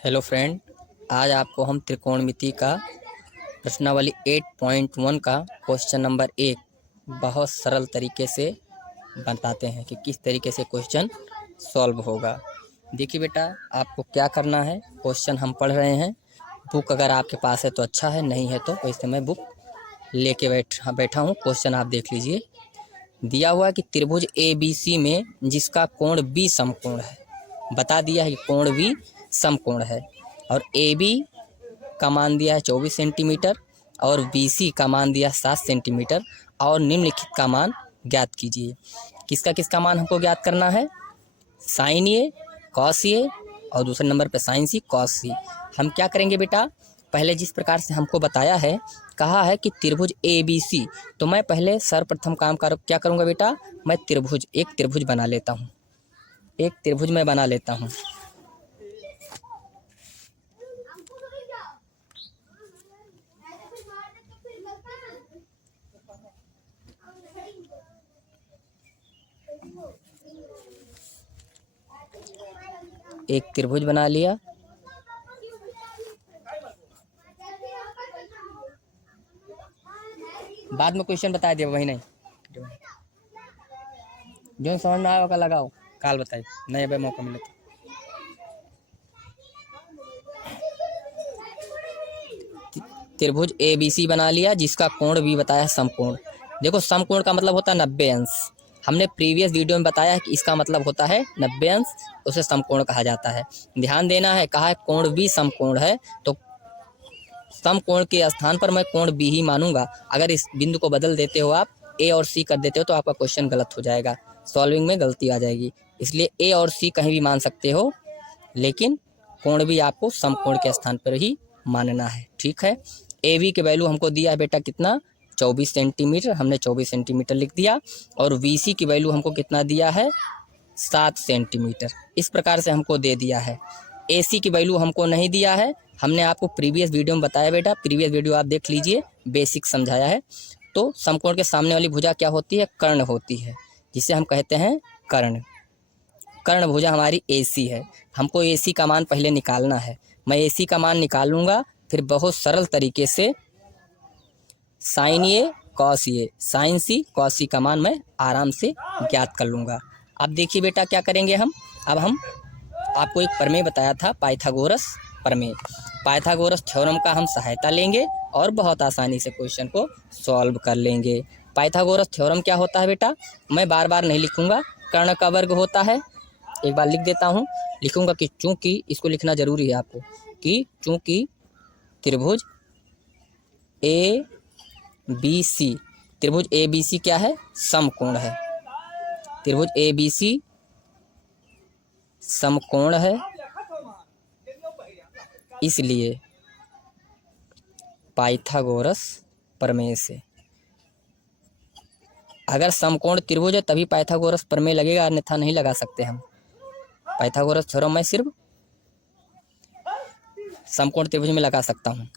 Hello friend, आज आपको हम त्रिकोणमिति का प्रश्नावली 8.1 का क्वेश्चन नंबर 1 बहुत सरल तरीके से बताते हैं कि किस तरीके से क्वेश्चन सॉल्व होगा। देखिए बेटा, आपको क्या करना है। क्वेश्चन हम पढ़ रहे हैं। बुक अगर आपके पास है तो अच्छा है, नहीं है तो वैसे मैं बुक लेके बैठा हूँ। क्वेश्चन आप देख लीजिए। दिया हुआ है कि त्रिभुज ABC में जिसका कोण B समकोण है। बता दिया है कि कोण B समकोण है और AB का मान दिया है 24 सेंटीमीटर और BC का मान दिया है 7 सेंटीमीटर और निम्नलिखित का मान ज्ञात कीजिए। किसका किसका मान हमको ज्ञात करना है? साइन ए, कॉस ए और दूसरे नंबर पे साइन सी, कॉस सी। हम क्या करेंगे बेटा, पहले जिस प्रकार से हमको बताया है, कहा है कि त्रिभुज ABC, तो मैं पहले सर्वप्रथम क्या करूँगा बेटा, मैं एक त्रिभुज बना लेता हूँ। एक त्रिभुज मैं बना लेता हूँ। एक त्रिभुज बना लिया। बाद में क्वेश्चन बता दिया, वही नहीं जो समझ में आया लगाओ, काल बताइए, नहीं अब मौका मिले तो। त्रिभुज ABC बना लिया जिसका कोण भी बताया समकोण। देखो, समकोण का मतलब होता है 90 अंश। हमने प्रीवियस वीडियो में बताया है कि इसका मतलब होता है 90 अंश, उसे समकोण कहा जाता है। ध्यान देना है, कहा है कोण B समकोण है, तो समकोण के स्थान पर मैं कोण B ही मानूंगा। अगर इस बिंदु को बदल देते हो, आप A और C कर देते हो, तो आपका क्वेश्चन गलत हो जाएगा, सॉल्विंग में गलती आ जाएगी। इसलिए A और C कहीं भी मान सकते हो, लेकिन कोण भी आपको समकोण के स्थान पर ही मानना है। ठीक है। AB के वैल्यू हमको दिया है बेटा कितना, 24 सेंटीमीटर। हमने 24 सेंटीमीटर लिख दिया। और BC की वैल्यू हमको कितना दिया है, 7 सेंटीमीटर। इस प्रकार से हमको दे दिया है। AC की वैल्यू हमको नहीं दिया है, हमने आपको प्रीवियस वीडियो में बताया बेटा, प्रीवियस वीडियो आप देख लीजिए, बेसिक समझाया है। तो समकोण के सामने वाली भुजा क्या होती है, कर्ण होती है, जिसे हम कहते हैं कर्ण। कर्ण भुजा हमारी AC है। हमको AC का मान पहले निकालना है। मैं AC का मान निकालूंगा, फिर बहुत सरल तरीके से sign A, cos A, sign C, cos सी का मान मैं आराम से ज्ञात कर लूँगा। अब देखिए बेटा, क्या करेंगे हम। अब हम आपको एक प्रमेय बताया था, पाइथागोरस प्रमेय। पाइथागोरस थ्योरम का हम सहायता लेंगे और बहुत आसानी से क्वेश्चन को सॉल्व कर लेंगे। पाइथागोरस थ्योरम क्या होता है बेटा, मैं बार बार नहीं लिखूंगा। कर्ण का वर्ग होता है, एक बार लिख देता हूँ, लिखूंगा कि चूंकि, इसको लिखना जरूरी है आपको, कि चूंकि त्रिभुज ABC, त्रिभुज ABC क्या है, समकोण है। त्रिभुज ABC समकोण है, इसलिए पाइथागोरस प्रमेय से, अगर समकोण त्रिभुज है तभी पाइथागोरस प्रमेय लगेगा, अन्यथा नहीं लगा सकते हम। पाइथागोरस थ्योरम मैं सिर्फ समकोण त्रिभुज में लगा सकता हूँ।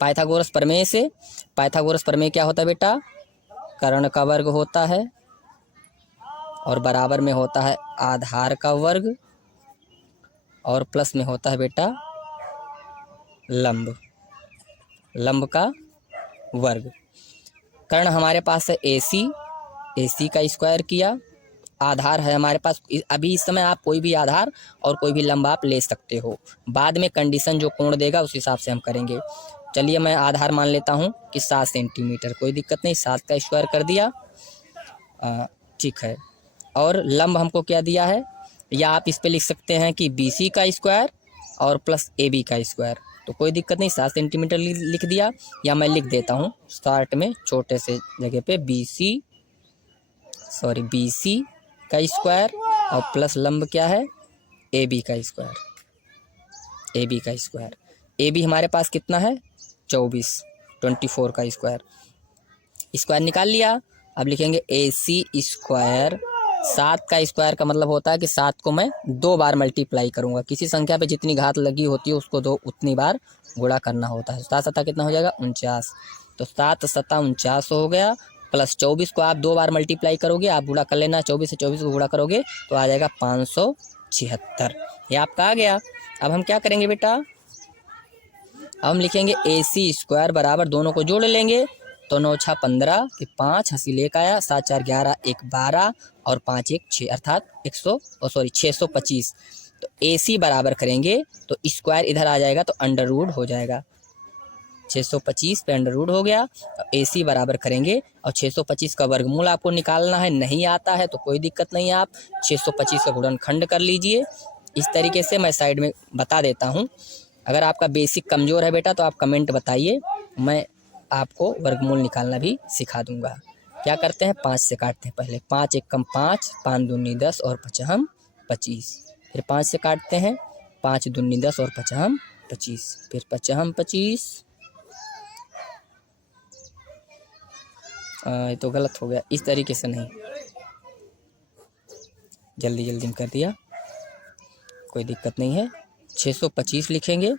पाइथागोरस प्रमेय से, पाइथागोरस प्रमेय क्या होता है बेटा, कर्ण का वर्ग होता है और बराबर में होता है आधार का वर्ग और प्लस में होता है बेटा लंब, लंब का वर्ग। कर्ण हमारे पास है AC का स्क्वायर किया। आधार है हमारे पास, अभी इस समय आप कोई भी आधार और कोई भी लंब आप ले सकते हो, बाद में कंडीशन जो कोण देगा उस हिसाब से हम करेंगे। चलिए, मैं आधार मान लेता हूँ कि 7 सेंटीमीटर, कोई दिक्कत नहीं, 7 का स्क्वायर कर दिया, ठीक है। और लंब हमको क्या दिया है, या आप इस पे लिख सकते हैं कि BC का स्क्वायर और प्लस AB का स्क्वायर, तो कोई दिक्कत नहीं, 7 सेंटीमीटर लिख दिया। या मैं लिख देता हूँ स्टार्ट में छोटे से जगह पे BC का स्क्वायर और प्लस लंब क्या है, AB का स्क्वायर। AB का स्क्वायर, AB हमारे पास कितना है, 24 का स्क्वायर निकाल लिया। अब लिखेंगे AC स्क्वायर, 7 का स्क्वायर का मतलब होता है कि 7 को मैं 2 बार मल्टीप्लाई करूंगा। किसी संख्या पे जितनी घात लगी होती है उसको उतनी बार गुणा करना होता है। 7 सत्ता कितना हो जाएगा, 49, तो 7 सत्ता 49 हो गया। प्लस 24 को आप 2 बार मल्टीप्लाई करोगे, आप गुणा कर लेना, 24 से 24 को गुणा करोगे तो आ जाएगा 500 76, ये आपका आ गया। अब हम क्या करेंगे बेटा, अब हम लिखेंगे AC² बराबर, दोनों को जोड़ लेंगे तो 9 6 15 कि 5 हंसी लेकर आया, 7 4 11 1 12 और 5 1 6 अर्थात 625। तो AC बराबर करेंगे तो स्क्वायर इधर आ जाएगा तो अंडर रूट हो जाएगा, 625 पे अंडर रूट हो गया। तो AC बराबर करेंगे और 625 का वर्गमूल आपको निकालना है, नहीं आता है तो कोई दिक्कत नहीं है, आप 625 का गुणनखंड कर लीजिए। इस तरीके से मैं साइड में बता देता हूँ। अगर आपका बेसिक कमज़ोर है बेटा तो आप कमेंट बताइए, मैं आपको वर्गमूल निकालना भी सिखा दूंगा। क्या करते हैं, 5 से काटते हैं पहले, 5 1 कम 5, 5 दूनी 10 और 5 25। फिर 5 से काटते हैं, 5 दूनी 10 और 5 25, फिर 5 25। ये तो गलत हो गया, इस तरीके से नहीं, जल्दी जल्दी में कर दिया, कोई दिक्कत नहीं है। 625 लिखेंगे,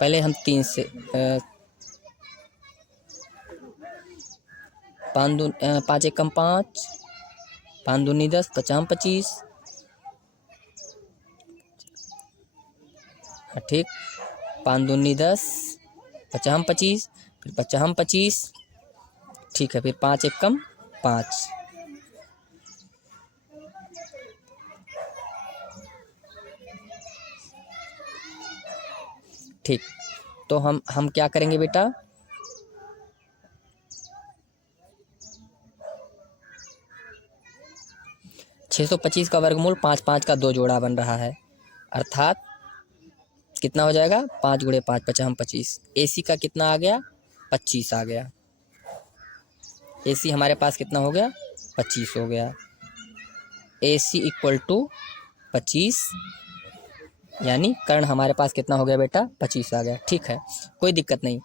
पहले हम 3 से 5 1 कम 5, 5 दूनी 10, 5 25, हाँ ठीक, 5 दूनी 10, 5 25, फिर 5 25, ठीक है, फिर 5 1 कम 5, ठीक। तो हम क्या करेंगे बेटा, छः सौ 25 का वर्गमूल 5 5 का 2 जोड़ा बन रहा है, अर्थात कितना हो जाएगा, 5 गुणे 5 5 25। AC का कितना आ गया, 25 आ गया। AC हमारे पास कितना हो गया, 25 हो गया। AC इक्वल टू 25, यानी कर्ण हमारे पास कितना हो गया बेटा, 25 आ गया। ठीक है, कोई दिक्कत नहीं,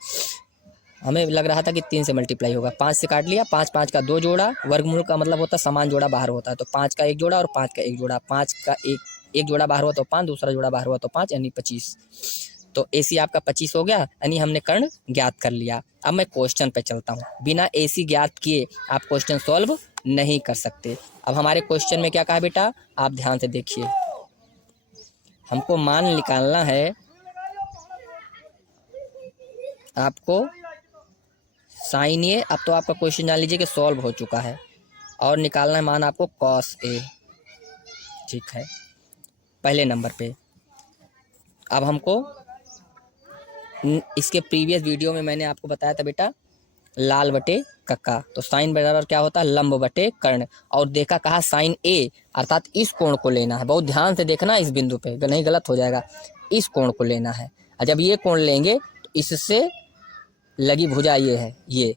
हमें लग रहा था कि 3 से मल्टीप्लाई होगा। 5 से काट लिया, 5 5 का 2 जोड़ा, वर्गमूल का मतलब होता है समान जोड़ा बाहर होता है, तो 5 का 1 जोड़ा और 5 का 1 जोड़ा, 5 का एक जोड़ा बाहर हुआ तो 5, दूसरा जोड़ा बाहर हुआ तो 5, यानी 25। तो AC आपका 25 हो गया, यानी हमने कर्ण ज्ञात कर लिया। अब मैं क्वेश्चन पे चलता हूँ, बिना AC ज्ञात किए आप क्वेश्चन सॉल्व नहीं कर सकते। अब हमारे क्वेश्चन में क्या कहा बेटा, आप ध्यान से देखिए, हमको मान निकालना है, आपको साइन ए, अब तो आपका क्वेश्चन जान लीजिए कि सॉल्व हो चुका है, और निकालना है मान आपको कॉस ए, ठीक है, पहले नंबर पे। अब हमको इसके प्रीवियस वीडियो में मैंने आपको बताया था बेटा लाल बटे कक्का, तो साइन बराबर क्या होता है, लंब बटे कर्ण, और देखा कहा साइन ए, अर्थात इस कोण को लेना है, बहुत ध्यान से देखना इस बिंदु पे, नहीं गलत हो जाएगा, इस कोण को लेना है। और जब ये कोण लेंगे तो इससे लगी भुजा ये है, ये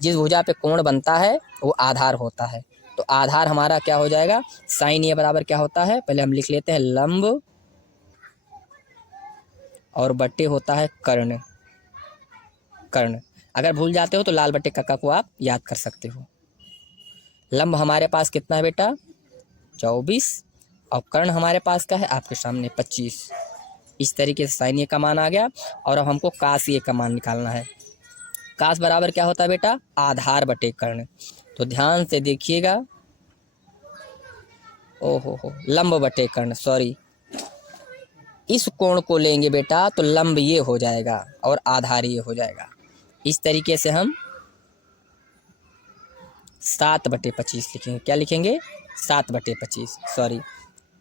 जिस भुजा पे कोण बनता है वो आधार होता है, तो आधार हमारा क्या हो जाएगा, साइन ए बराबर क्या होता है, पहले हम लिख लेते हैं लंब और बटे होता है कर्ण। कर्ण अगर भूल जाते हो तो लाल बटे कक्का को आप याद कर सकते हो। लंब हमारे पास कितना है बेटा, 24, और कर्ण हमारे पास का है आपके सामने 25। इस तरीके से साइन ए का मान आ गया, और अब हमको कास ए का मान निकालना है। कास बराबर क्या होता है बेटा, आधार बटे कर्ण, तो ध्यान से देखिएगा, ओहो लंब बटे कर्ण, सॉरी, इस कोण को लेंगे बेटा तो लंब ये हो जाएगा और आधार ये हो जाएगा। इस तरीके से हम 7/25 लिखेंगे, क्या लिखेंगे, 7/25, सॉरी,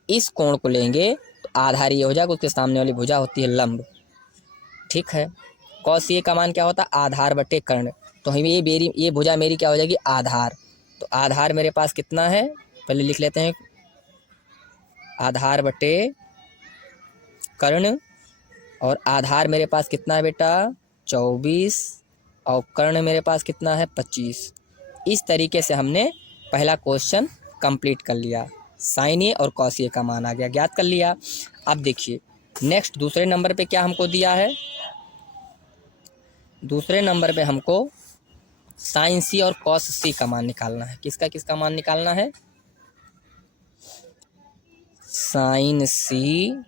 इस कोण को लेंगे तो आधार ये हो जाएगा, उसके सामने वाली भुजा होती है लंब, ठीक है। कॉस ए का मान क्या होता है, आधार बटे कर्ण, तो हम ये भुजा मेरी क्या हो जाएगी, आधार, तो आधार मेरे पास कितना है, पहले लिख लेते हैं, आधार बटे कर्ण, और आधार मेरे पास कितना है बेटा 24, और कर्ण मेरे पास कितना है 25। इस तरीके से हमने पहला क्वेश्चन कंप्लीट कर लिया, साइन ए और कॉस ए का मान आ गया, ज्ञात कर लिया। अब देखिए नेक्स्ट दूसरे नंबर पे क्या हमको दिया है, दूसरे नंबर पे हमको साइन सी और कॉस सी का मान निकालना है। किसका मान निकालना है, साइन सी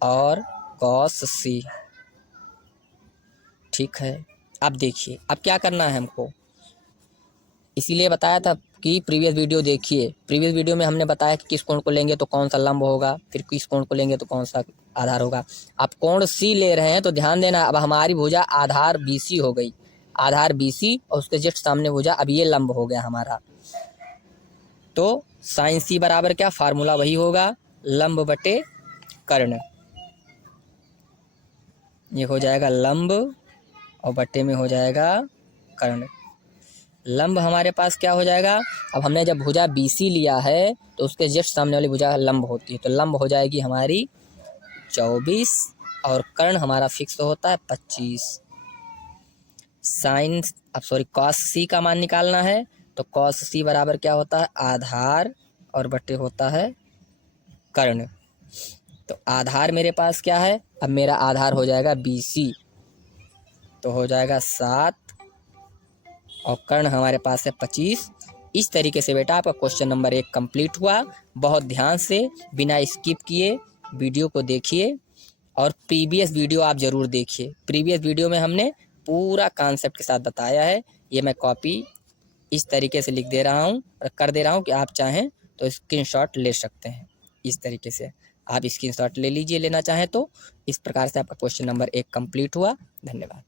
और कॉस सी, ठीक है। अब देखिए अब क्या करना है हमको, इसीलिए बताया था आपकी प्रीवियस वीडियो देखिए। प्रीवियस वीडियो में हमने बताया कि किस कोण को लेंगे तो कौन सा लंब होगा, फिर किस कोण को लेंगे तो कौन सा आधार होगा। आप कोण सी ले रहे हैं तो ध्यान देना, अब हमारी भुजा आधार BC हो गई, आधार BC और उसके जस्ट सामने भुजा, अब ये लंब हो गया हमारा। तो साइन सी बराबर क्या, फार्मूला वही होगा, लंब बटे कर्ण। ये हो जाएगा लंब और बटे में हो जाएगा कर्ण। लंब हमारे पास क्या हो जाएगा, अब हमने जब भुजा BC लिया है तो उसके जस्ट सामने वाली भुजा लंब होती है, तो लंब हो जाएगी हमारी 24 और कर्ण हमारा फिक्स होता है 25। साइन कॉस सी का मान निकालना है, तो कॉस सी बराबर क्या होता है, आधार और बटे होता है कर्ण। तो आधार मेरे पास क्या है, अब मेरा आधार हो जाएगा BC, तो हो जाएगा 7 और कर्ण हमारे पास है 25। इस तरीके से बेटा आपका क्वेश्चन नंबर 1 कंप्लीट हुआ। बहुत ध्यान से बिना स्किप किए वीडियो को देखिए और प्रीवियस वीडियो आप ज़रूर देखिए। प्रीवियस वीडियो में हमने पूरा कॉन्सेप्ट के साथ बताया है। ये मैं कॉपी इस तरीके से लिख दे रहा हूँ और कर दे रहा हूँ कि आप चाहें तो स्क्रीनशॉट ले सकते हैं। इस तरीके से आप स्क्रीनशॉट ले लीजिए, लेना चाहें तो। इस प्रकार से आपका क्वेश्चन नंबर 1 कंप्लीट हुआ। धन्यवाद।